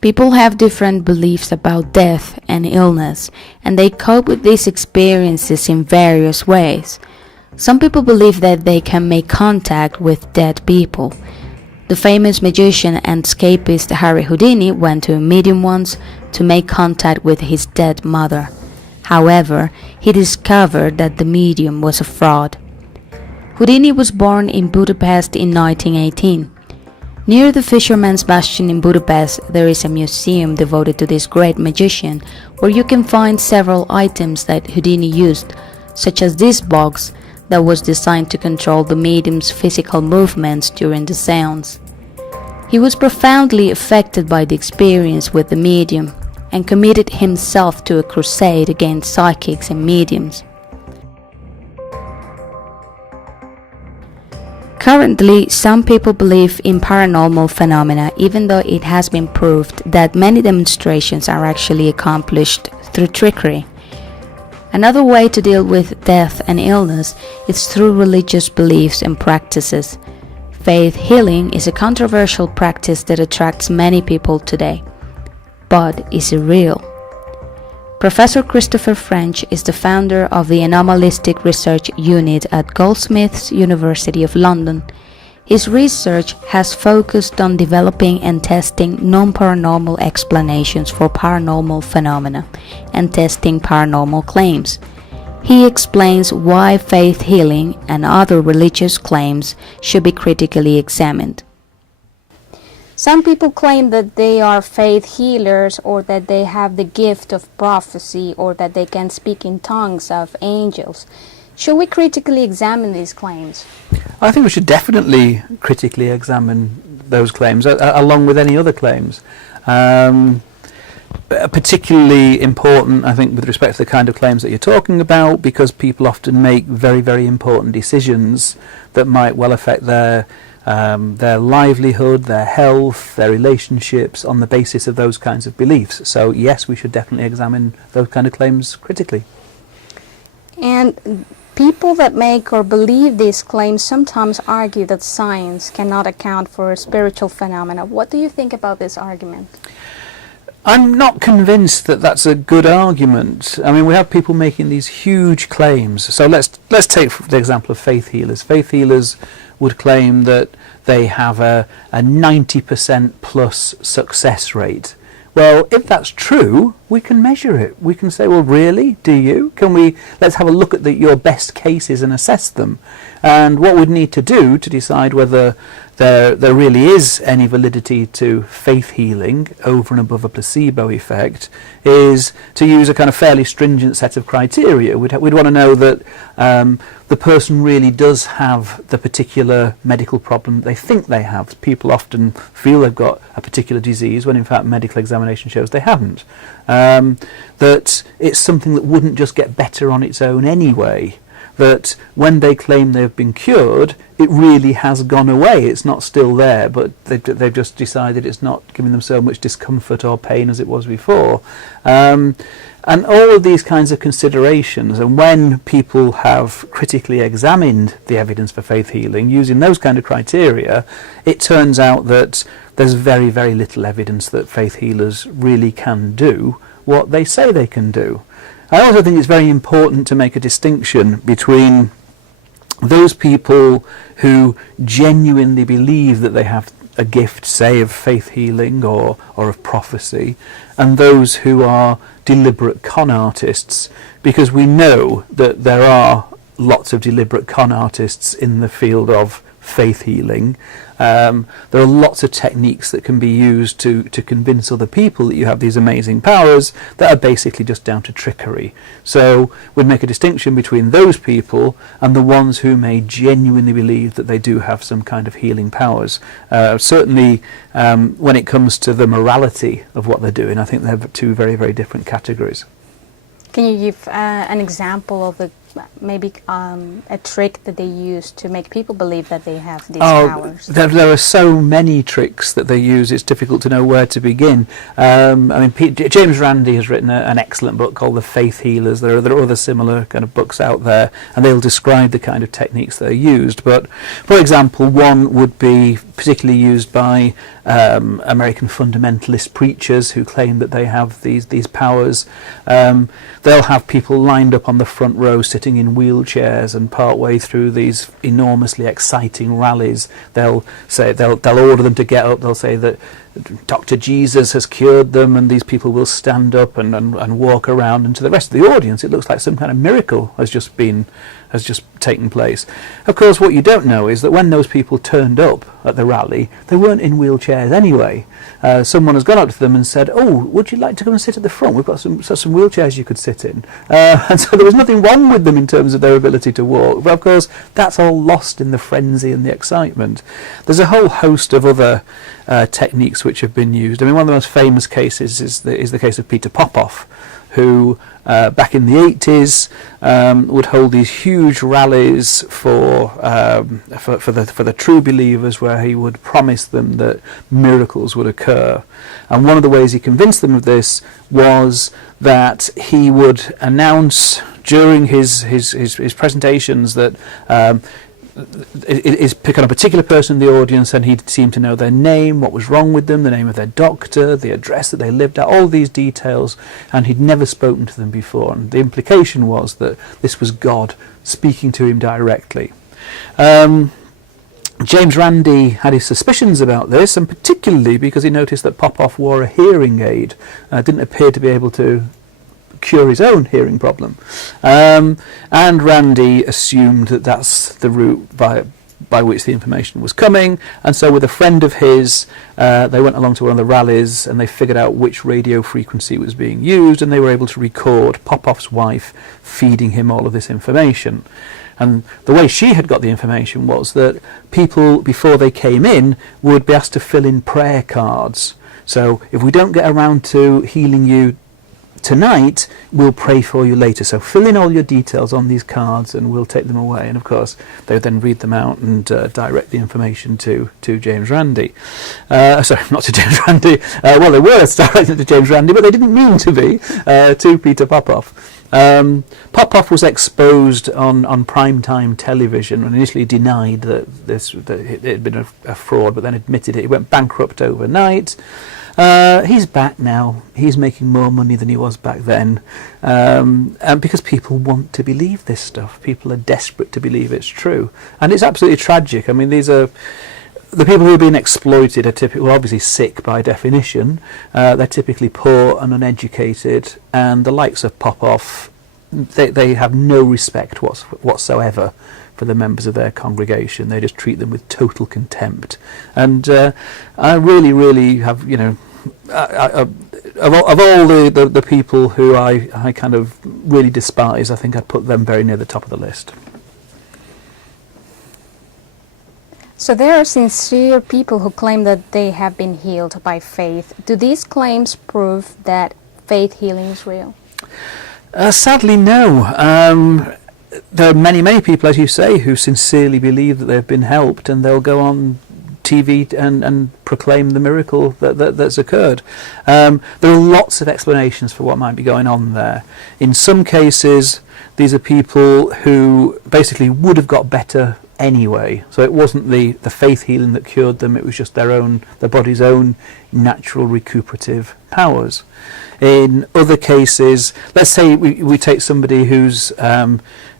People have different beliefs about death and illness, and they cope with these experiences in various ways. Some people believe that they can make contact with dead people. The famous magician and escapist Harry Houdini went to a medium once to make contact with his dead mother. However, he discovered that the medium was a fraud. Houdini was born in Budapest in 1918. Near the Fisherman's Bastion in Budapest, there is a museum devoted to this great magician, where you can find several items that Houdini used, such as this box that was designed to control the medium's physical movements during the seance. He was profoundly affected by the experience with the medium and committed himself to a crusade against psychics and mediums. Currently, some people believe in paranormal phenomena, even though it has been proved that many demonstrations are actually accomplished through trickery. Another way to deal with death and illness is through religious beliefs and practices. Faith healing is a controversial practice that attracts many people today. But is it real? Professor Christopher French is the founder of the Anomalistic Research Unit at Goldsmiths University of London. His research has focused on developing and testing non-paranormal explanations for paranormal phenomena and testing paranormal claims. He explains why faith healing and other religious claims should be critically examined. Some people claim that they are faith healers, or that they have the gift of prophecy, or that they can speak in tongues of angels. Should we critically examine these claims? I think we should definitely critically examine those claims, along with any other claims. Particularly important, I think, with respect to the kind of claims that you're talking about, because people often make very, very important decisions that might well affect their livelihood, their health, their relationships on the basis of those kinds of beliefs. So yes, we should definitely examine those kind of claims critically. And people that make or believe these claims sometimes argue that science cannot account for spiritual phenomena. What do you think about this argument? I'm not convinced that that's a good argument. I mean, we have people making these huge claims. So let's take the example of faith healers. Faith healers would claim that they have a 90% plus success rate. Well, if that's true, we can measure it. We can say, well, really? Do you? Let's have a look at your best cases and assess them. And what we'd need to do to decide whether there really is any validity to faith healing over and above a placebo effect is to use a kind of fairly stringent set of criteria. We'd want to know that the person really does have the particular medical problem they think they have. People often feel they've got a particular disease when in fact medical examination shows they haven't. That it's something that wouldn't just get better on its own anyway. That when they claim they've been cured, it really has gone away. It's not still there, but they've just decided it's not giving them so much discomfort or pain as it was before. And all of these kinds of considerations, and when people have critically examined the evidence for faith healing using those kind of criteria, it turns out that there's very, very little evidence that faith healers really can do what they say they can do. I also think it's very important to make a distinction between those people who genuinely believe that they have a gift, say, of faith healing or of prophecy, and those who are deliberate con artists, because we know that there are lots of deliberate con artists in the field of faith healing. There are lots of techniques that can be used to convince other people that you have these amazing powers that are basically just down to trickery. So we'd make a distinction between those people and the ones who may genuinely believe that they do have some kind of healing powers. Certainly when it comes to the morality of what they're doing, I think they're two very, very different categories. Can you give an example of the maybe a trick that they use to make people believe that they have these powers? There are so many tricks that they use, it's difficult to know where to begin. James Randi has written an excellent book called The Faith Healers. There are other similar kind of books out there, and they'll describe the kind of techniques that are used. But, for example, one would be particularly used by American fundamentalist preachers who claim that they have these powers. They'll have people lined up on the front row sitting in wheelchairs, and part way through these enormously exciting rallies they'll order them to get up. They'll say that Dr. Jesus has cured them, and these people will stand up and walk around, and to the rest of the audience it looks like some kind of miracle has just taken place. Of course, what you don't know is that when those people turned up at the rally, they weren't in wheelchairs anyway. Someone has gone up to them and said, "Oh, would you like to come and sit at the front? We've got some wheelchairs you could sit in." And so there was nothing wrong with them in terms of their ability to walk. But of course, that's all lost in the frenzy and the excitement. There's a whole host of other techniques which have been used. I mean, one of the most famous cases is the case of Peter Popoff, who back in the 80s would hold these huge rallies for the true believers, where he would promise them that miracles would occur. And one of the ways he convinced them of this was that he would announce during his presentations that is pick on a particular person in the audience, and he'd seem to know their name, what was wrong with them, the name of their doctor, the address that they lived at, all these details, and he'd never spoken to them before. And the implication was that this was God speaking to him directly. James Randi had his suspicions about this, and particularly because he noticed that Popoff wore a hearing aid, didn't appear to be able to cure his own hearing problem, and Randi assumed that that's the route by which the information was coming, and so with a friend of his they went along to one of the rallies, and they figured out which radio frequency was being used, and they were able to record Popoff's wife feeding him all of this information. And the way she had got the information was that people, before they came in, would be asked to fill in prayer cards. So if we don't get around to healing you tonight, we'll pray for you later. So fill in all your details on these cards and we'll take them away. And of course, they would then read them out and direct the information to James Randi. Sorry, not to James Randi. Well, they were directing it to James Randi, but they didn't mean to be, to Peter Popoff. Popoff was exposed on primetime television and initially denied that it had been a fraud, but then admitted it. He went bankrupt overnight. He's back now. He's making more money than he was back then, and because people want to believe this stuff. People are desperate to believe it's true, and it's absolutely tragic. I mean, these are the people who are being exploited are typically, obviously sick by definition. They're typically poor and uneducated, and the likes of Popoff, they have no respect whatsoever for the members of their congregation. They just treat them with total contempt. And I really have, of all the people who I kind of really despise, I think I'd put them very near the top of the list. So there are sincere people who claim that they have been healed by faith. Do these claims prove that faith healing is real? Sadly, no. There are many people, as you say, who sincerely believe that they've been helped, and they'll go on TV and proclaim the miracle that's occurred. There are lots of explanations for what might be going on there. In some cases, these are people who basically would have got better anyway. So it wasn't the faith healing that cured them, it was just their body's own natural recuperative powers. In other cases, let's say we take somebody who's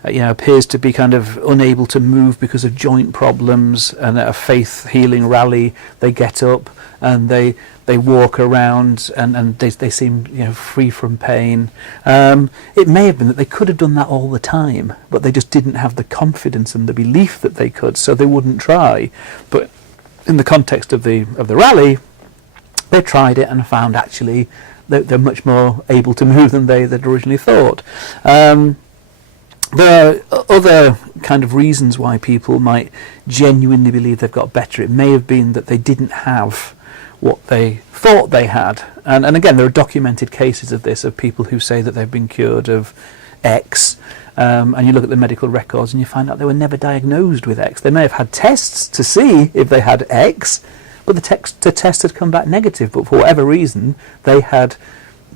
appears to be kind of unable to move because of joint problems, and at a faith healing rally they get up and they walk around and they seem free from pain. It may have been that they could have done that all the time, but they just didn't have the confidence and the belief that they could, so they wouldn't try. But in the context of the rally, they tried it and found actually they're much more able to move than they'd originally thought. There are other kind of reasons why people might genuinely believe they've got better. It may have been that they didn't have what they thought they had. And again, there are documented cases of this, of people who say that they've been cured of X, and you look at the medical records and you find out they were never diagnosed with X. They may have had tests to see if they had X, but the test had come back negative, but for whatever reason they had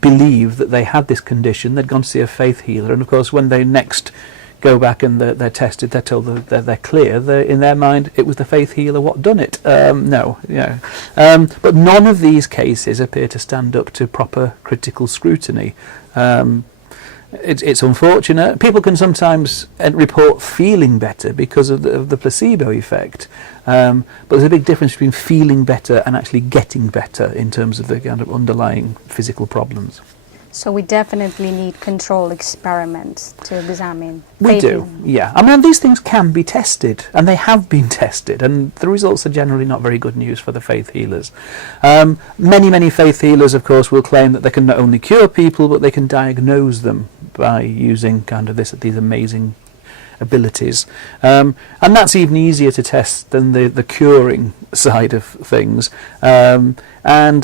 believed that they had this condition. They'd gone to see a faith healer, and of course when they next go back and they're tested, they're told that they're clear. In their mind, it was the faith healer what done it. No, but none of these cases appear to stand up to proper critical scrutiny. It's unfortunate. People can sometimes report feeling better because of the placebo effect, but there's a big difference between feeling better and actually getting better in terms of the kind of underlying physical problems. So we definitely need control experiments to examine. We do, yeah. I mean, these things can be tested, and they have been tested, and the results are generally not very good news for the faith healers. Many faith healers, of course, will claim that they can not only cure people, but they can diagnose them by using kind of these amazing abilities. And that's even easier to test than the curing side of things. And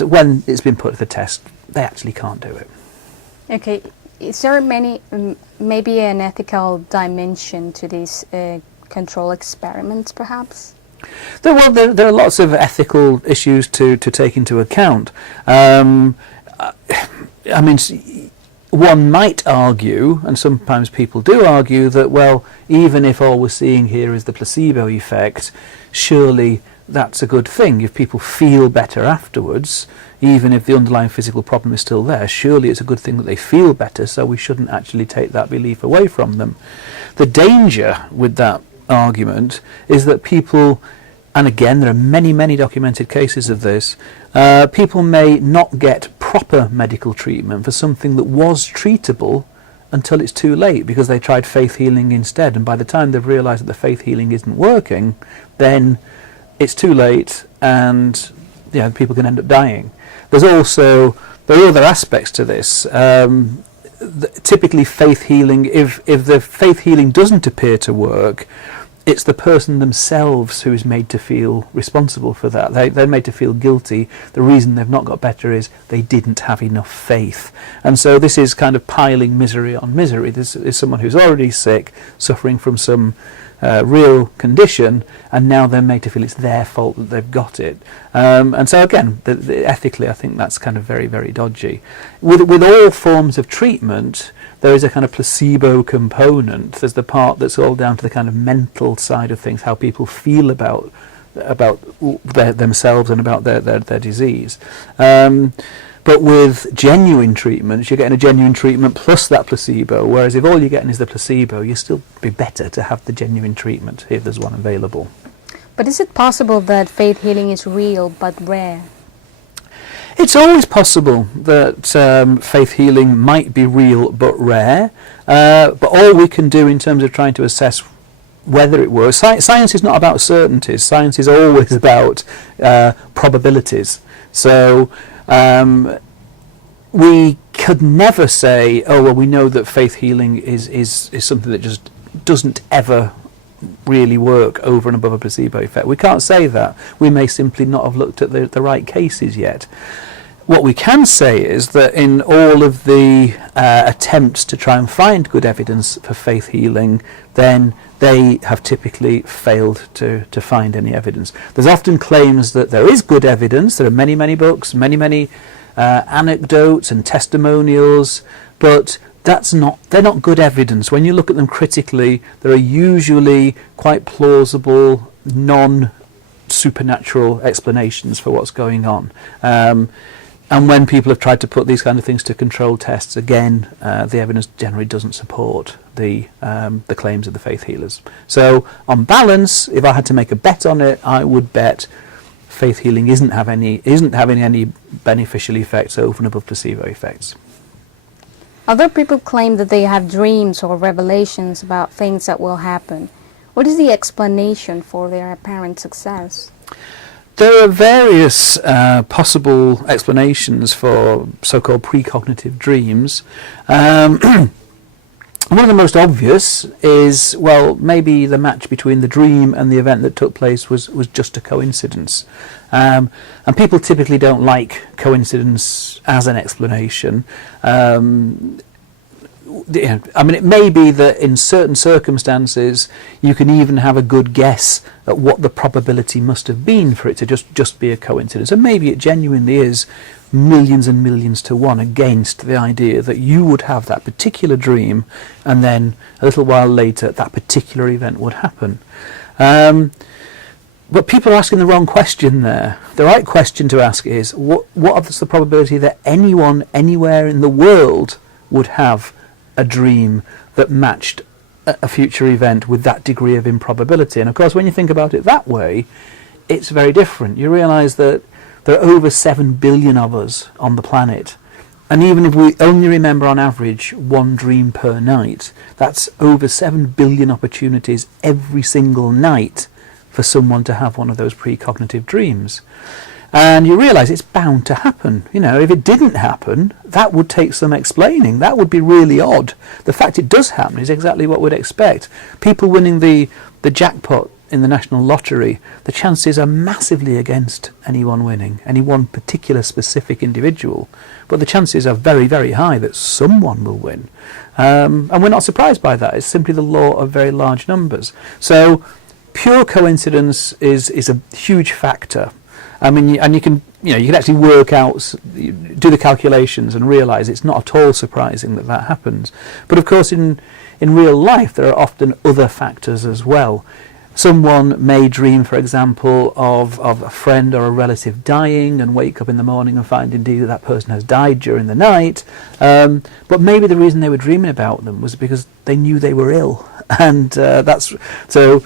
when it's been put to the test, they actually can't do it. Okay, is there maybe an ethical dimension to these control experiments, perhaps? There are lots of ethical issues to take into account. I mean, one might argue, and sometimes people do argue, that, well, even if all we're seeing here is the placebo effect, surely that's a good thing. If people feel better afterwards, even if the underlying physical problem is still there, surely it's a good thing that they feel better, so we shouldn't actually take that belief away from them. The danger with that argument is that people, and again there are many documented cases of this, people may not get proper medical treatment for something that was treatable until it's too late, because they tried faith healing instead, and by the time they've realised that the faith healing isn't working, then it's too late, and people can end up dying. There are other aspects to this. Typically faith healing, if the faith healing doesn't appear to work, it's the person themselves who is made to feel responsible for that. They're made to feel guilty. The reason they've not got better is they didn't have enough faith. And so this is kind of piling misery on misery. This is someone who's already sick, suffering from some real condition, and now they're made to feel it's their fault that they've got it. And so again, ethically, I think that's kind of very dodgy. With all forms of treatment, there is a kind of placebo component. There's the part that's all down to the kind of mental side of things, how people feel about themselves and about their disease. But with genuine treatments, you're getting a genuine treatment plus that placebo, whereas if all you're getting is the placebo, you'd still be better to have the genuine treatment if there's one available. But is it possible that faith healing is real but rare? It's always possible that faith healing might be real but rare, but all we can do in terms of trying to assess whether it works, science is not about certainties, science is always about probabilities. So we could never say, oh well, we know that faith healing is something that just doesn't ever really work over and above a placebo effect. We can't say that. We may simply not have looked at the right cases yet. What we can say is that in all of the attempts to try and find good evidence for faith healing, then they have typically failed to find any evidence. There's often claims that there is good evidence. There are many books, many anecdotes and testimonials, but they're not good evidence. When you look at them critically, there are usually quite plausible, non-supernatural explanations for what's going on. And when people have tried to put these kind of things to control tests, again, the evidence generally doesn't support the claims of the faith healers. So, on balance, if I had to make a bet on it, I would bet faith healing isn't having any beneficial effects over and above placebo effects. Other people claim that they have dreams or revelations about things that will happen. What is the explanation for their apparent success? There are various possible explanations for so-called precognitive dreams. One of the most obvious is, well, maybe the match between the dream and the event that took place was just a coincidence. And people typically don't like coincidence as an explanation. I mean, it may be that in certain circumstances you can even have a good guess at what the probability must have been for it to just be a coincidence. And maybe it genuinely is millions and millions to one against the idea that you would have that particular dream and then a little while later that particular event would happen. But people are asking the wrong question there. The right question to ask is, what is the probability that anyone anywhere in the world would have a dream that matched a future event with that degree of improbability? And of course, when you think about it that way, it's very different. You realise that there are over 7 billion of us on the planet. And even if we only remember on average one dream per night, that's over 7 billion opportunities every single night for someone to have one of those precognitive dreams. And you realise it's bound to happen. You know, if it didn't happen, that would take some explaining. That would be really odd. The fact it does happen is exactly what we'd expect. People winning the jackpot in the national lottery, the chances are massively against anyone winning, any one particular specific individual. But the chances are very, very high that someone will win. And we're not surprised by that. It's simply the law of very large numbers. So pure coincidence is a huge factor. I mean, and you can actually work out, do the calculations and realise it's not at all surprising that happens. But of course, in real life, there are often other factors as well. Someone may dream, for example, of a friend or a relative dying and wake up in the morning and find indeed that person has died during the night. But maybe the reason they were dreaming about them was because they knew they were ill. And that's so.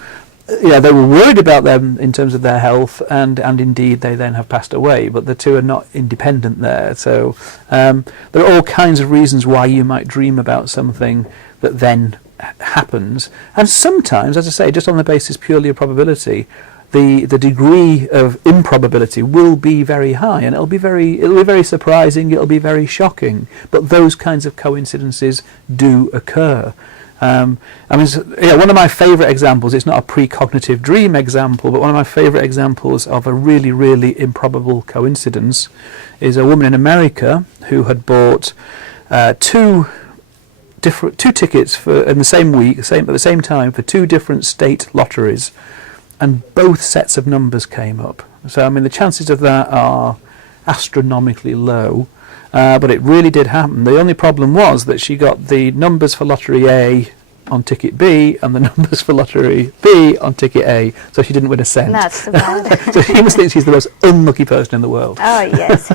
Yeah, they were worried about them in terms of their health, and indeed they then have passed away. But the two are not independent there. So there are all kinds of reasons why you might dream about something that then happens. And sometimes, as I say, just on the basis purely of probability, the degree of improbability will be very high, and it'll be very surprising. It'll be very shocking. But those kinds of coincidences do occur. I mean, one of my favourite examples, it's not a precognitive dream example, but one of my favourite examples of a really, really improbable coincidence is a woman in America who had bought two tickets in the same week, at the same time, for two different state lotteries, and both sets of numbers came up. So, I mean, the chances of that are astronomically low. But it really did happen. The only problem was that she got the numbers for lottery A on ticket B and the numbers for lottery B on ticket A, so she didn't win a cent. That's too bad. So she must think she's the most unlucky person in the world. Oh, yes.